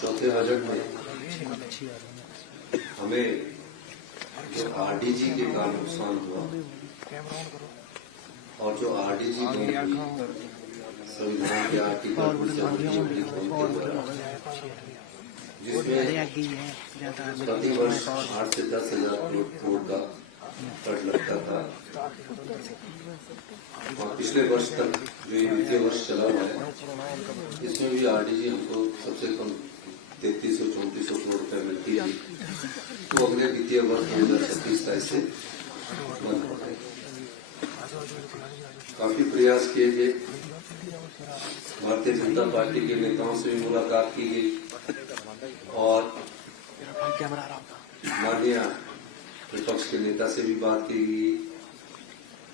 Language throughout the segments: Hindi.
चौथे बजट में हमें जो आरडीजी के कारण नुकसान हुआ और जो आरडीजी संविधान के आर्टिकल जिसमें प्रति वर्ष 8 से 10,000 करोड़ का कर लगता था और पिछले वर्ष तक जो ये वित्तीय वर्ष चला हुआ है इसमें भी आरडीजी हमको सबसे कम 3300-3400 करोड़ रुपए मिलती है। तो अगले वित्तीय वर्ष 2026 से बंद हो गए। काफी प्रयास किए गए, भारतीय जनता पार्टी के नेताओं से भी मुलाकात की गई और माननीय विपक्ष के नेता से भी बात की गई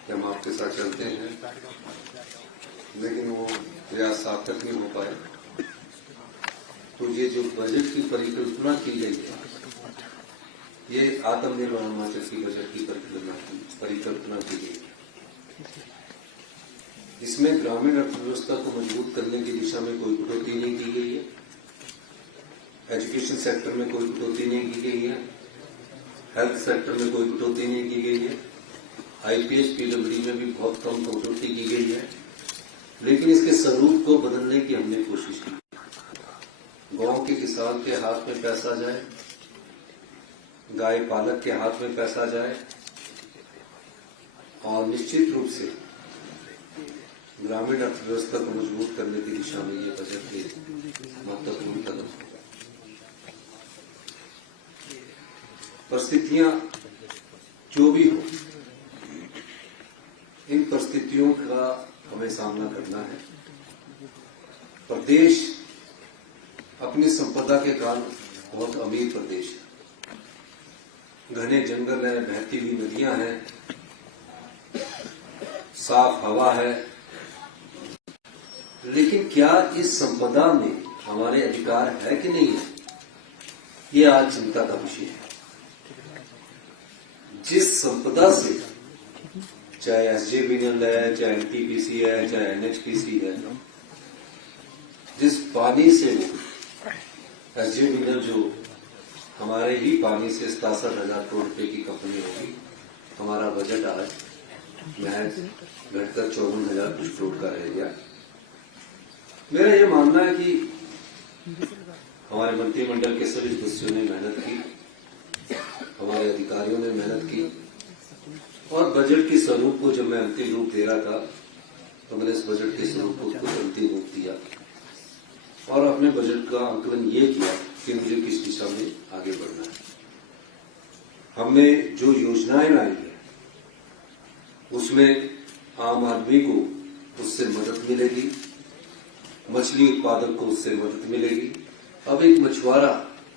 कि हम आपके साथ चलते हैं, लेकिन वो प्रयास सार्थक नहीं हो पाए। तो ये जो बजट की परिकल्पना की गई है, ये आत्मनिर्भर हिमाचल की बजट की परिकल्पना की गई है। इसमें ग्रामीण अर्थव्यवस्था को मजबूत करने की दिशा में कोई कटौती नहीं की गई है, एजुकेशन सेक्टर में कोई कटौती नहीं की गई है, हेल्थ सेक्टर में कोई कटौती नहीं की गई है, आईपीएस पीडब्ल्यूडी में भी बहुत कम कटौती की गई है, लेकिन इसके स्वरूप को बदलने की हमने कोशिश की। गांव के किसान के हाथ में पैसा जाए, गाय पालक के हाथ में पैसा जाए और निश्चित रूप से ग्रामीण अर्थव्यवस्था को मजबूत करने की दिशा में ये बजट एक महत्वपूर्ण कदम है। परिस्थितियां जो भी हो, इन परिस्थितियों का हमें सामना करना है। प्रदेश अपनी संपदा के कारण बहुत अमीर प्रदेश है। घने जंगल है, बहती हुई नदियां हैं, साफ हवा है, लेकिन क्या इस संपदा में हमारे अधिकार है कि नहीं है, ये आज चिंता का विषय है। जिस संपदा से, चाहे एसजेवीएनएल है, चाहे एनटीपीसी है, चाहे एनएचपीसी है, जिस पानी से वो एसजेवीएनएल जो हमारे ही पानी से 67,000 करोड़ रुपए की कंपनी होगी, हमारा बजट आज महज घटकर 54,000 कुछ करोड़ का रह गया। मेरा ये मानना है कि हमारे मंत्रिमंडल के सभी सदस्यों ने मेहनत की, हमारे अधिकारियों ने मेहनत की और बजट के स्वरूप को जब मैं अंतिम रूप दे रहा था तो मैंने इस बजट के स्वरूप को अंतिम रूप दिया और अपने बजट का आकलन ये किया कि मुझे किस दिशा में आगे बढ़ना है। हमने जो योजनाएं लाई है उसमें आम आदमी को उससे मदद मिलेगी, मछली उत्पादक को उससे मदद मिलेगी। अब एक मछुआरा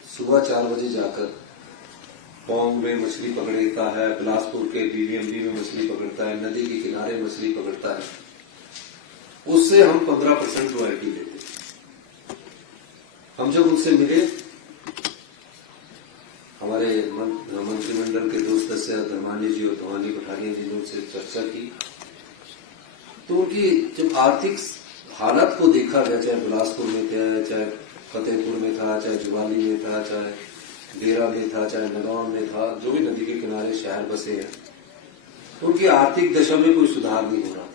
सुबह 4 बजे जाकर पौंग में मछली पकड़ता है, बिलासपुर के बीवीएमबी में मछली पकड़ता है, नदी के किनारे मछली पकड़ता है, उससे हम 15% रॉयल्टी लेते हैं। हम जब उनसे मिले, हमारे मंत्रिमंडल के दो सदस्य धर्मानी जी और धवानी पठानिया जी ने उनसे चर्चा की, तो उनकी जब आर्थिक हालत को देखा गया, चाहे बिलासपुर में था, चाहे फतेहपुर में था, चाहे जुवाली में था, चाहे डेरा में था, चाहे नगांव में था, जो भी नदी के किनारे शहर बसे हैं, उनकी आर्थिक दशा में कोई सुधार नहीं हो रहा था।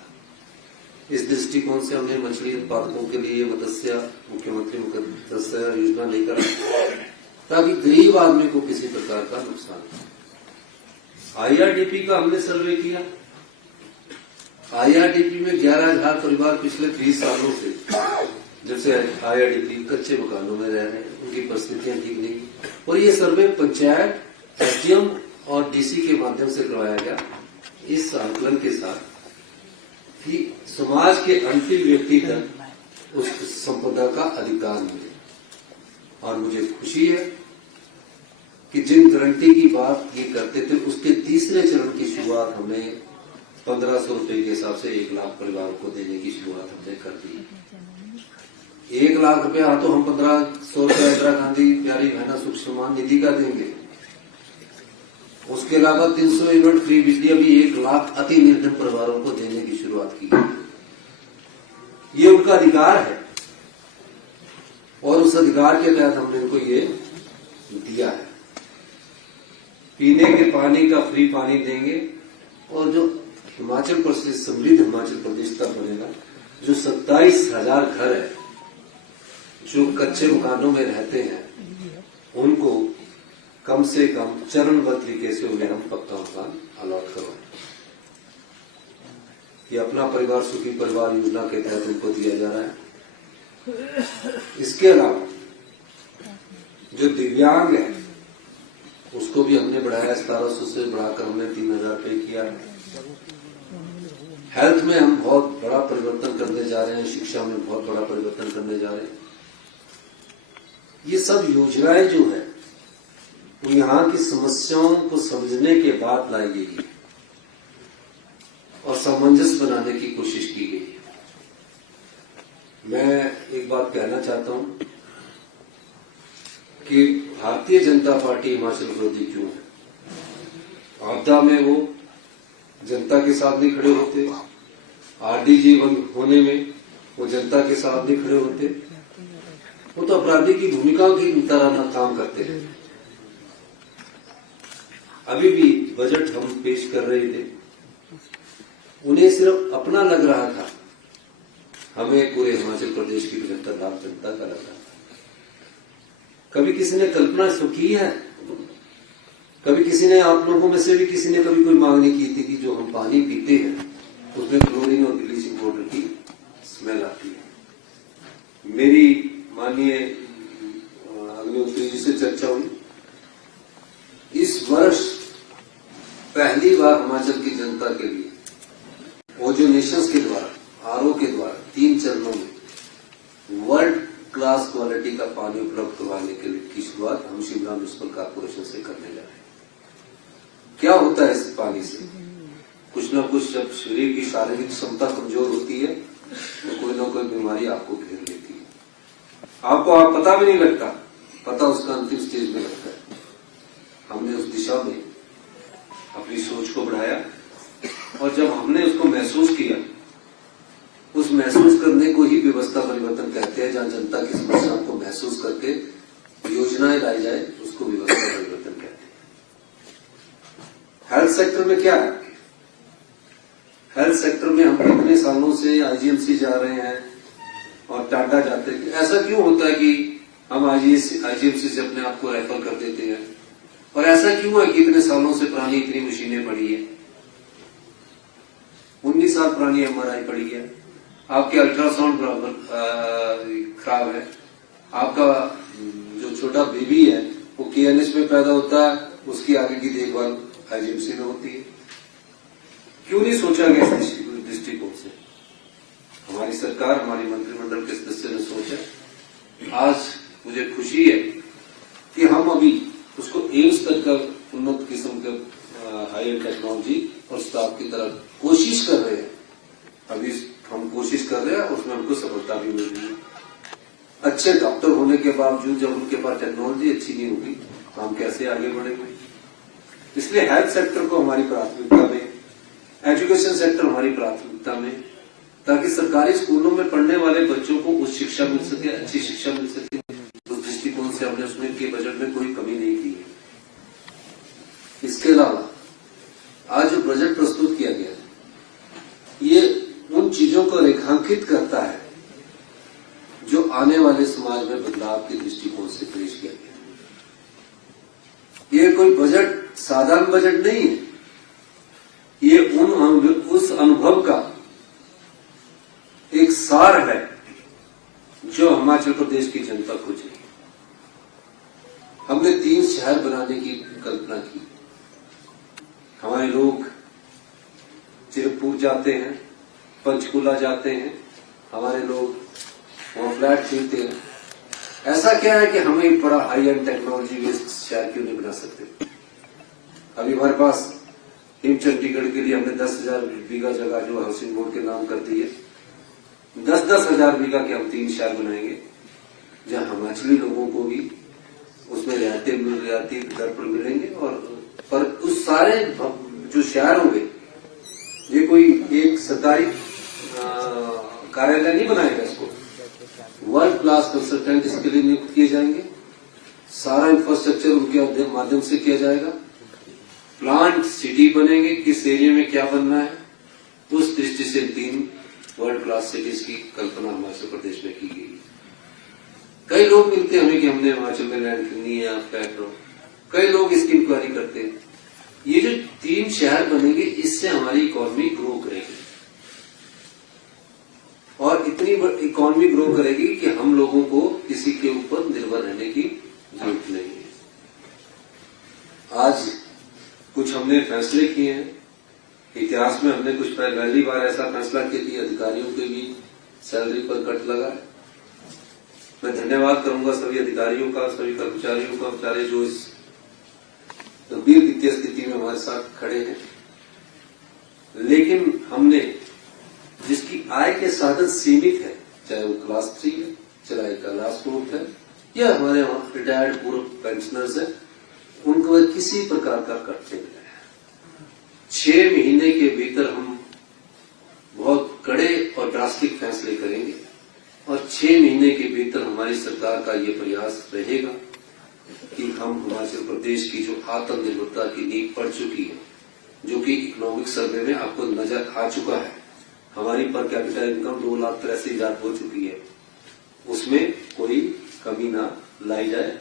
इस दृष्टिकोण से हमने मछली उत्पादकों के लिए मुख्यमंत्री मत्स्य योजना लेकर ताकि गरीब आदमी को किसी प्रकार का नुकसान हो। आईआरडीपी का हमने सर्वे किया। आईआरडीपी में 11,000 परिवार पिछले 30 सालों से, जब से आईआरडीपी कच्चे मकानों में रह रहे हैं, उनकी परिस्थितियां ठीक नहीं। और ये सर्वे पंचायत, एसडीएम और डीसी के माध्यम से करवाया गया, इस आकलन के साथ कि समाज के अंतिम व्यक्ति तक उस संपदा का अधिकार मिले। और मुझे खुशी है कि जिन गारंटी की बात ये करते थे, उसके तीसरे चरण की शुरुआत हमने 1,500 रुपए के हिसाब से 1 लाख परिवारों को देने की शुरुआत हमने कर दी। 1 लाख रुपया तो हम 1,500 रुपया इंदिरा गांधी प्यारी बहना सुख सम्मान निधि का देंगे। उसके अलावा 300 यूनिट फ्री बिजली अभी 1 लाख अति निर्धन परिवारों को देने की शुरुआत की। ये उनका अधिकार है और उस उस अधिकार के तहत हमने इनको ये दिया है। पीने के पानी का फ्री पानी देंगे और जो हिमाचल प्रदेश समृद्ध हिमाचल प्रदेश तक बनेगा, जो 27,000 घर है जो कच्चे मकानों में रहते हैं उनको कम से कम चरणबद्ध तरीके से उन्हें हम पक्का मकान अलॉट करवाएं। ये अपना परिवार सुखी परिवार योजना के तहत उनको दिया जा रहा है। इसके अलावा जो दिव्यांग है उसको भी हमने बढ़ाया, 1700 से बढ़ाकर हमने 3,000 रुपये किया है। हेल्थ में हम बहुत बड़ा परिवर्तन करने जा रहे हैं, शिक्षा में बहुत बड़ा परिवर्तन करने जा रहे हैं। ये सब योजनाएं जो है वो यहाँ की समस्याओं को समझने के बाद लाई गई है और सामंजस्य बनाने की कोशिश की गई है। मैं एक बात कहना चाहता हूं कि भारतीय जनता पार्टी हिमाचल विरोधी क्यों है। आपदा में वो जनता के साथ नहीं खड़े होते, आरडीजी होने में वो जनता के साथ नहीं खड़े होते, वो तो अपराधी की भूमिका की तरह काम करते हैं। अभी भी बजट हम पेश कर रहे थे, उन्हें सिर्फ अपना लग रहा था, हमें पूरे हिमाचल प्रदेश की 75 लाख जनता का लग रहा था। कभी किसी ने कल्पना इसको की है? कभी किसी ने, आप लोगों में से भी किसी ने कभी कोई मांग नहीं की थी कि जो हम पानी पीते हैं उसमें क्लोरीन और ब्लीचिंग पाउडर की स्मेल आती है। मेरी माननीय अग्निहोत्री जी से चर्चा हुई, इस वर्ष पहली बार हिमाचल की जनता के लिए ओजोनेशंस के द्वारा, आरओ के द्वारा 3 चरणों में वर्ल्ड क्लास क्वालिटी का पानी उपलब्ध करवाने के लिए की शुरुआत हम शिमला म्युनिसिपल कॉर्पोरेशन से करने जा रहे हैं। क्या होता है इस पानी से? कुछ न कुछ, जब शरीर की शारीरिक क्षमता कमजोर होती है तो कोई ना कोई बीमारी आपको घेर लेती है, आपको पता भी नहीं लगता, पता उसका अंतिम स्टेज में लगता है। हमने उस दिशा में अपनी सोच को बढ़ाया और जब हमने उसको महसूस किया, उस महसूस करने को ही व्यवस्था परिवर्तन कहते हैं। जहां जनता की समस्याओं को महसूस करके योजनाएं लाई जाए उसको व्यवस्था परिवर्तन कहते हैं। हेल्थ सेक्टर में क्या है? हेल्थ सेक्टर में हम कितने सालों से आईजीएमसी जा रहे हैं और टाटा जाते हैं। ऐसा क्यों होता है कि हम आईजीएमसी से अपने आप को रेफर कर देते हैं? और ऐसा क्यों है कि इतने सालों से पुरानी इतनी मशीनें पड़ी है? 19 साल पुरानी एमआरआई पड़ी है, आपके अल्ट्रासाउंड खराब है, आपका जो छोटा बेबी है वो केएनएच में पैदा होता है, उसकी आगे की देखभाल आईजीएमसी में होती है। क्यों नहीं सोचा गया इस दृष्टिकोण से? हमारी सरकार, हमारी मंत्रिमंडल के सदस्य ने सोचा। आज मुझे खुशी है कि हम अभी उसको एम्स तक का उन्नत किस्म का हायर टेक्नोलॉजी और स्टाफ की तरफ कोशिश कर रहे हैं। अभी हम कोशिश कर रहे हैं, उसमें हमको सफलता भी मिल रही है। अच्छे डॉक्टर होने के बावजूद जब उनके पास टेक्नोलॉजी अच्छी नहीं होगी तो हम कैसे आगे बढ़ेंगे? इसलिए हेल्थ सेक्टर को हमारी प्राथमिकता में, एजुकेशन सेक्टर हमारी प्राथमिकता में, ताकि सरकारी स्कूलों में पढ़ने वाले बच्चों को उच्च शिक्षा मिल सके, अच्छी शिक्षा मिल सके। उस दृष्टिकोण से हमने उसमें के बजट में कोई कमी नहीं की है। इसके अलावा आज जो बजट प्रस्तुत किया गया है ये उन चीजों को रेखांकित करता है जो आने वाले समाज में बदलाव के दृष्टिकोण से पेश किया गया। ये कोई बजट साधारण बजट नहीं है, ये उस अनुभव का एक सार है जो हिमाचल प्रदेश की जनता को चाहिए। हमने 3 शहर बनाने की कल्पना की। हमारे लोग चिरपुर जाते हैं, पंचकुला जाते हैं, हमारे लोग वहां फ्लैट खरीदते हैं। ऐसा क्या है कि हमें बड़ा हाई एंड टेक्नोलॉजी बेस्ड शहर क्यों नहीं बना सकते? अभी हमारे पास हिम चंडीगढ़ के लिए हमने 10,000 बीघा जगह जो हाउसिंग बोर्ड के नाम कर दी है। 10-10 हजार बीघा के हम 3 शहर बनाएंगे जहां हिमाचली लोगों को भी उसमें रियायती दर पर मिलेंगे। और पर उस सारे जो शहर होंगे, ये कोई एक सरकारी कार्यालय नहीं बनाएगा इसको, वर्ल्ड क्लास कंसल्टेंट इसके लिए नियुक्त किए जाएंगे। सारा इंफ्रास्ट्रक्चर उनके माध्यम से किया जाएगा। प्लांट सिटी बनेंगे, किस एरिया में क्या बनना है, उस दृष्टि से 3 वर्ल्ड क्लास सिटीज की कल्पना हिमाचल प्रदेश में की गई। कई लोग मिलते हैं हमें कि हमने हिमाचल में लैंड करनी है, आप क्या करो। कई लोग इसकी इंक्वायरी करते हैं। ये जो 3 शहर बनेंगे, इससे हमारी इकोनॉमी ग्रो करेगी और इतनी इकोनॉमी ग्रो करेगी कि हम लोगों को किसी के ऊपर निर्भर रहने की जरूरत नहीं है। आज कुछ हमने फैसले किए हैं, इतिहास में हमने कुछ पहली बार ऐसा फैसला किया कि अधिकारियों के भी सैलरी पर कट लगा है। मैं धन्यवाद करूंगा सभी अधिकारियों का, सभी कर्मचारियों का, बेचारे जो इस गंभीर वित्तीय स्थिति में हमारे साथ खड़े हैं। लेकिन हमने जिसकी आय के साधन सीमित है, चाहे वो क्लास 3 है, चाहे क्लास 4 है, या हमारे वहां रिटायर्ड पूर्व पेंशनर्स है, उनको किसी प्रकार का कट नहीं मिला है। 6 महीने के भीतर हम बहुत कड़े और ड्रास्टिक फैसले करेंगे और 6 महीने के भीतर हमारी सरकार का ये प्रयास रहेगा कि हम हिमाचल प्रदेश की जो आत्मनिर्भरता की नींव पड़ चुकी है, जो कि इकोनॉमिक सर्वे में आपको नजर आ चुका है, हमारी पर कैपिटल इनकम 2,83,000 हो चुकी है, उसमें कोई कमी ना लाई जाए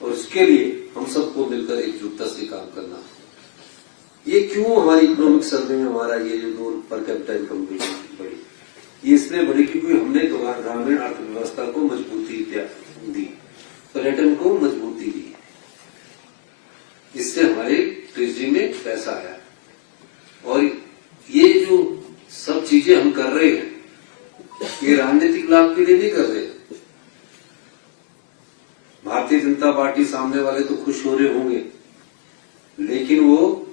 और उसके लिए हम सबको मिलकर एकजुटता से काम करना। ये क्यों हमारी इकोनॉमिक सर्वे में हमारा ये जो पर कैपिटल इनकम बढ़ी, ये इसलिए बढ़ी क्योंकि हमने ग्रामीण अर्थव्यवस्था को मजबूती दी, पर्यटन को मजबूती दी, इससे हमारे ट्रेजरी में पैसा आया। और ये जो सब चीजें हम कर रहे हैं, ये राजनीतिक लाभ के लिए नहीं कर रहे। भारतीय जनता पार्टी सामने वाले तो खुश हो रहे होंगे, लेकिन वो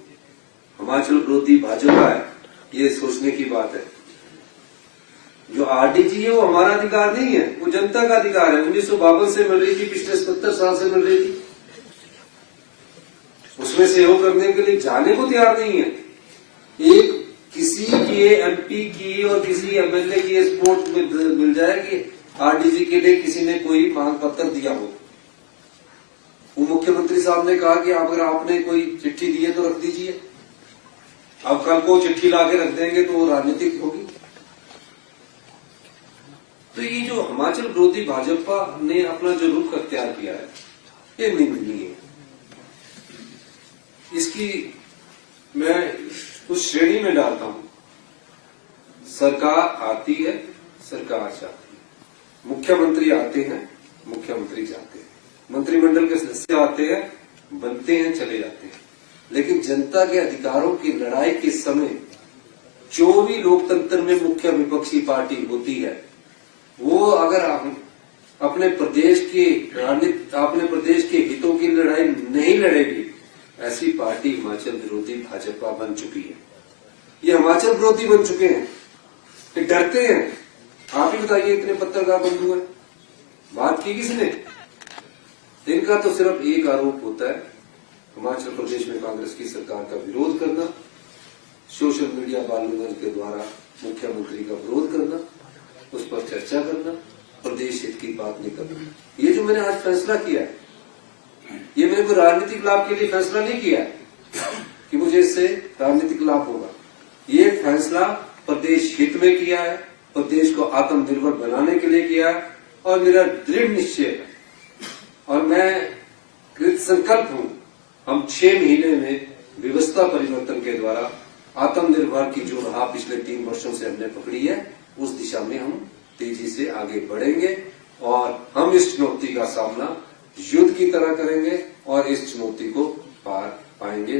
हिमाचल विरोधी भाजपा है, ये सोचने की बात है। जो आरडीजी है वो हमारा अधिकार नहीं है, वो जनता का अधिकार है। 1952 से मिल रही थी, पिछले 70 साल से मिल रही थी, उसमें सहयोग करने के लिए जाने को तैयार नहीं है। एक किसी की एमपी की और किसी एमएलए की सपोर्ट मिल जाए कि आरडीजी के लिए किसी ने कोई मांग पत्र दिया हो। वो मुख्यमंत्री साहब ने कहा कि अगर आपने कोई चिट्ठी दी है तो रख दीजिए, अब कल को चिट्ठी लाके रख देंगे तो वो राजनीतिक होगी। तो ये जो हिमाचल विरोधी भाजपा ने अपना जो रुख अख्तियार किया है, ये निंदनीय है। इसकी मैं उस श्रेणी में डालता हूं, सरकार आती है, सरकार जाती है, मुख्यमंत्री आते हैं, मुख्यमंत्री जाते हैं, मंत्रिमंडल के सदस्य आते हैं, बनते हैं, चले जाते हैं। लेकिन जनता के अधिकारों की लड़ाई के समय जो भी लोकतंत्र में मुख्य विपक्षी पार्टी होती है, वो अगर अपने प्रदेश के हितों की लड़ाई नहीं लड़ेगी, ऐसी पार्टी हिमाचल विरोधी भाजपा बन चुकी है। ये हिमाचल विरोधी बन चुके हैं, ये डरते हैं। आप ही बताइए, इतने पत्रकार बंधु हैं, बात की किसने? इनका तो सिर्फ एक आरोप होता है, हिमाचल प्रदेश में कांग्रेस की सरकार का विरोध करना, सोशल मीडिया बालूगंज के द्वारा मुख्यमंत्री का विरोध करना, उस पर चर्चा करना, प्रदेश हित की बात नहीं करना। ये जो मैंने आज फैसला किया है, ये मैंने कोई राजनीतिक लाभ के लिए फैसला नहीं किया है कि मुझे इससे राजनीतिक लाभ होगा। ये फैसला प्रदेश हित में किया है, प्रदेश को आत्मनिर्भर बनाने के लिए किया है और मेरा दृढ़ निश्चय है और मैं कृत संकल्प हूं, हम 6 महीने में व्यवस्था परिवर्तन के द्वारा आत्मनिर्भर की जो राह पिछले 3 वर्षों से हमने पकड़ी है, उस दिशा में हम तेजी से आगे बढ़ेंगे और हम इस चुनौती का सामना युद्ध की तरह करेंगे और इस चुनौती को पार पाएंगे।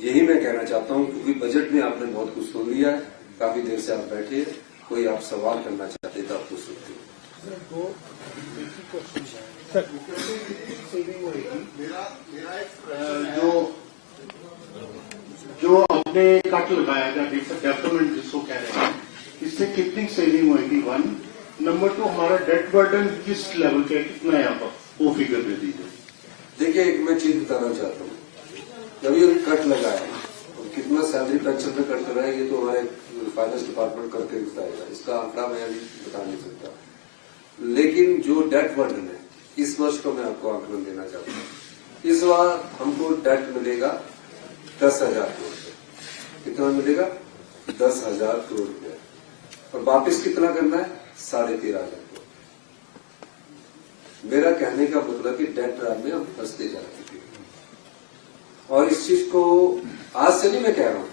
यही मैं कहना चाहता हूं, क्योंकि बजट में आपने बहुत कुछ सुन लिया है, काफी देर से आप बैठे हैं, कोई आप सवाल करना चाहते तो आप पूछ सकते हो। जो आपने कट लगाया था डेवलपमेंट जिसको कह रहे हैं, इससे कितनी सेविंग होगी? 1 नंबर 2, हमारा डेट बर्डन किस लेवल का, कितना यहाँ पर, वो फिगर दे दीजिए। देखिए, एक मैं चीज बताना चाहता हूँ, जब ये कट लगाया और कितना सैलरी पेंशन में कट कराया, ये तो हमारे फाइनेंस डिपार्टमेंट करके बताएगा, इसका आंकड़ा मैं अभी बता नहीं सकता। लेकिन जो डेट बर्डन है इस वर्ष को मैं आपको आकलन देना चाहता हूँ। इस बार हमको डेट मिलेगा 10,000 करोड़ रुपए। कितना मिलेगा? 10,000 करोड़ रुपए। और वापिस कितना करना है? 13,500 करोड़। मेरा कहने का मतलब कि डेट ट्रैप में हम फंसते जा चुके हैं। और इस चीज को आज से नहीं मैं कह रहा हूं,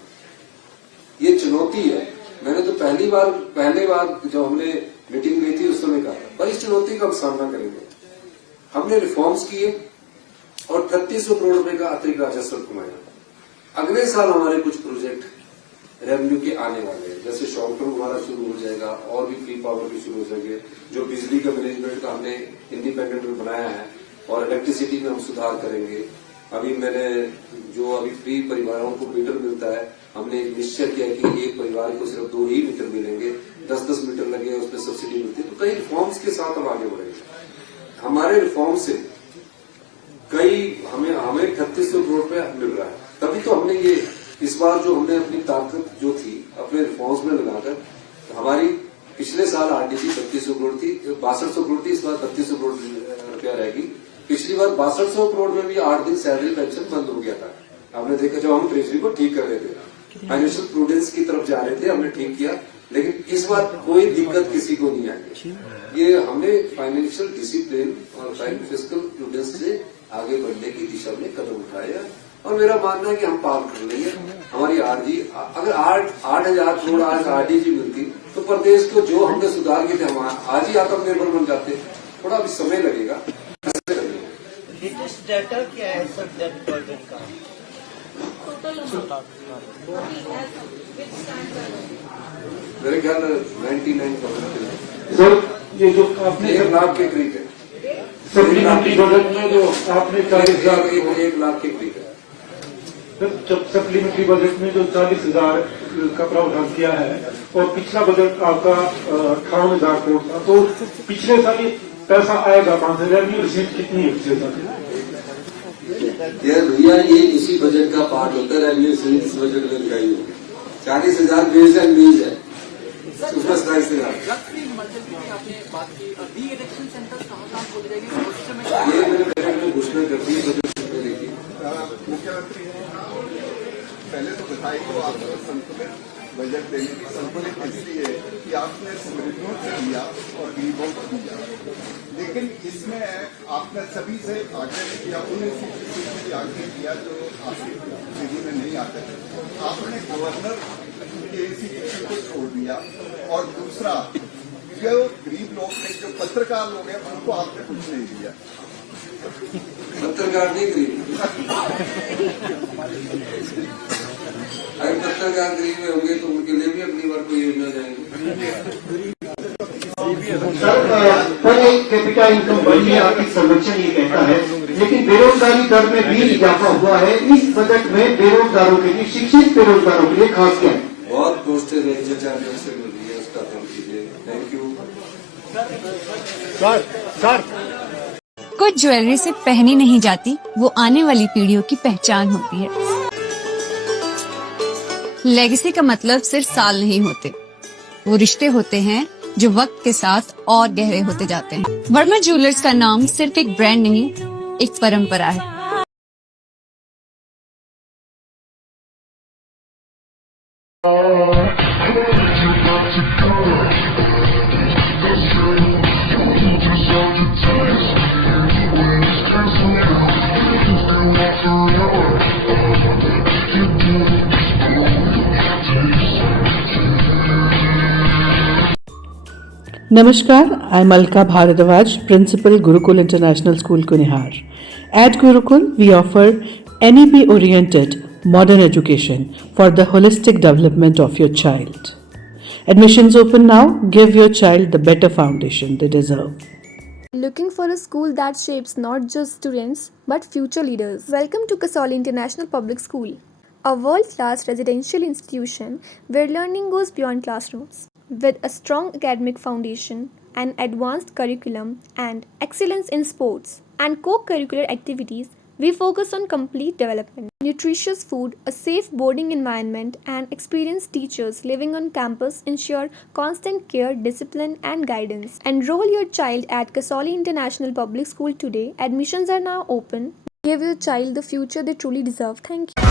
ये चुनौती है। मैंने तो पहले बार जब हमने मीटिंग ली थी उस समय कहा था, पर इस चुनौती का हम सामना करेंगे। हमने रिफॉर्म्स किए और 3300 करोड़ रुपए का अतिरिक्त राजस्व कमाया। अगले साल हमारे कुछ प्रोजेक्ट रेवेन्यू के आने वाले हैं, जैसे शॉर्ट टर्म हमारा शुरू हो जाएगा और भी फ्री पावर भी शुरू हो जाएंगे। जो बिजली का मैनेजमेंट का हमने इंडिपेंडेंट में बनाया है और इलेक्ट्रिसिटी में हम सुधार करेंगे। अभी मैंने जो अभी फ्री परिवारों को मीटर मिलता है, हमने निश्चय किया कि एक परिवार को सिर्फ 2 ही मीटर मिलेंगे, 10-10 मीटर लगे उसमें सब्सिडी मिलती है। तो कई रिफॉर्म्स के साथ हम आगे बढ़ेंगे। हमारे रिफॉर्म से कई हमें 3600 करोड़ रुपया मिल रहा है। तभी तो हमने ये इस बार जो हमने अपनी ताकत जो थी अपने रिफॉर्म्स में लगाकर, तो हमारी पिछले साल आरडीसी 3200 करोड़ थी, 6200 करोड़ थी, इस बार 3200 करोड़ रुपया रहेगी। पिछली बार 6200 करोड़ में भी 8 दिन सैलरी पेंशन बंद हो गया था। आपने देखा जब हम ट्रेजरी को ठीक कर रहे थे, फाइनेंशियल प्रूडेंस की तरफ जा रहे थे, हमने ठीक किया। लेकिन इस बार कोई दिक्कत किसी को नहीं आई। ये हमने फाइनेंशियल डिसिप्लिन और फिस्कल प्रूडेंस से आगे बढ़ने की दिशा में कदम उठाया और मेरा मानना है कि हम पार कर लेंगे। हमारी आरजी अगर 8,000 करोड़ आज आरडीजी मिलती तो प्रदेश को जो हमने सुधार किए थे हम आज ही आत्मनिर्भर बन जाते। थोड़ा अभी समय लगेगा। लेटेस्ट डाटा क्या है सर डेट बर्डन का? मेरे ख्याल 99,000 सर ये जो आपने 1 लाख के करीब है। सप्लीमेंट्री बजट में जो आपने 40,000 1 लाख के करीब है। जब सप्लीमेंट्री बजट में जो 40,000 का प्रावधान किया है और पिछला बजट आपका 58,000 करोड़ था, तो पिछले साल ये पैसा आएगा कहां से? रेवेन्यू रिसीट कितनी है पिछले साल? यार भैया ये इसी बजट का पार्ट होता है। रेवेन्यू रिसीट इस बजट में लगाई होगी। 40,000 बेस एंड मीज है, उसमें 27,000। ये मेरे बजट में घोषणा करती है बजट में देखिए। मुख्यमंत्री पहले तो बधाई को आपको संतुलित बजट देने की संतुलित इसलिए कि आपने समृद्धियों से दिया और गरीबों को दिया, लेकिन इसमें आपने सभी से आग्रह किया, उन्हें भी आग्रह किया जो आपकी स्थिति में नहीं आते थे। आपने गवर्नर के इंस्टीट्यूशन को छोड़ दिया और दूसरा जो गरीब लोग थे, जो पत्रकार लोग हैं, उनको आपने कुछ नहीं दिया। पत्रकार नहीं गरीब, अगर पत्रकार गरीब होंगे तो उनके लिए भी अगली बार कोई योजना जाएंगे। सर पर कैपिटा इनकम बढ़ी है, आपकी सर्वेक्षण ये कहता है, लेकिन बेरोजगारी दर में भी इजाफा हुआ है। इस बजट में बेरोजगारों के लिए, शिक्षित बेरोजगारों के लिए खास क्या है? बहुत पोस्टें हैं जो 4 दिन से मिल रही है, उसका काम कीजिए। थैंक यू सर कुछ ज्वेलरी सिर्फ पहनी नहीं जाती, वो आने वाली पीढ़ियों की पहचान होती है। लेगेसी का मतलब सिर्फ साल नहीं होते, वो रिश्ते होते हैं जो वक्त के साथ और गहरे होते जाते हैं। वर्मा ज्वेलर्स का नाम सिर्फ एक ब्रांड नहीं, एक परंपरा है। Namaskar, I'm Alka Bharadwaj, Principal Gurukul International School, Kunihar. At Gurukul, we offer NEP-oriented modern education for the holistic development of your child. Admissions open now. Give your child the better foundation they deserve. Looking for a school that shapes not just students but future leaders? Welcome to Kasoli International Public School, a world-class residential institution where learning goes beyond classrooms. With a strong academic foundation, an advanced curriculum, and excellence in sports and co-curricular activities, We focus on complete development, nutritious food, a safe boarding environment, and experienced teachers living on campus ensure constant care, discipline, and guidance. Enroll your child at Kasoli International Public School today. Admissions are now open. Give your child the future they truly deserve. Thank you.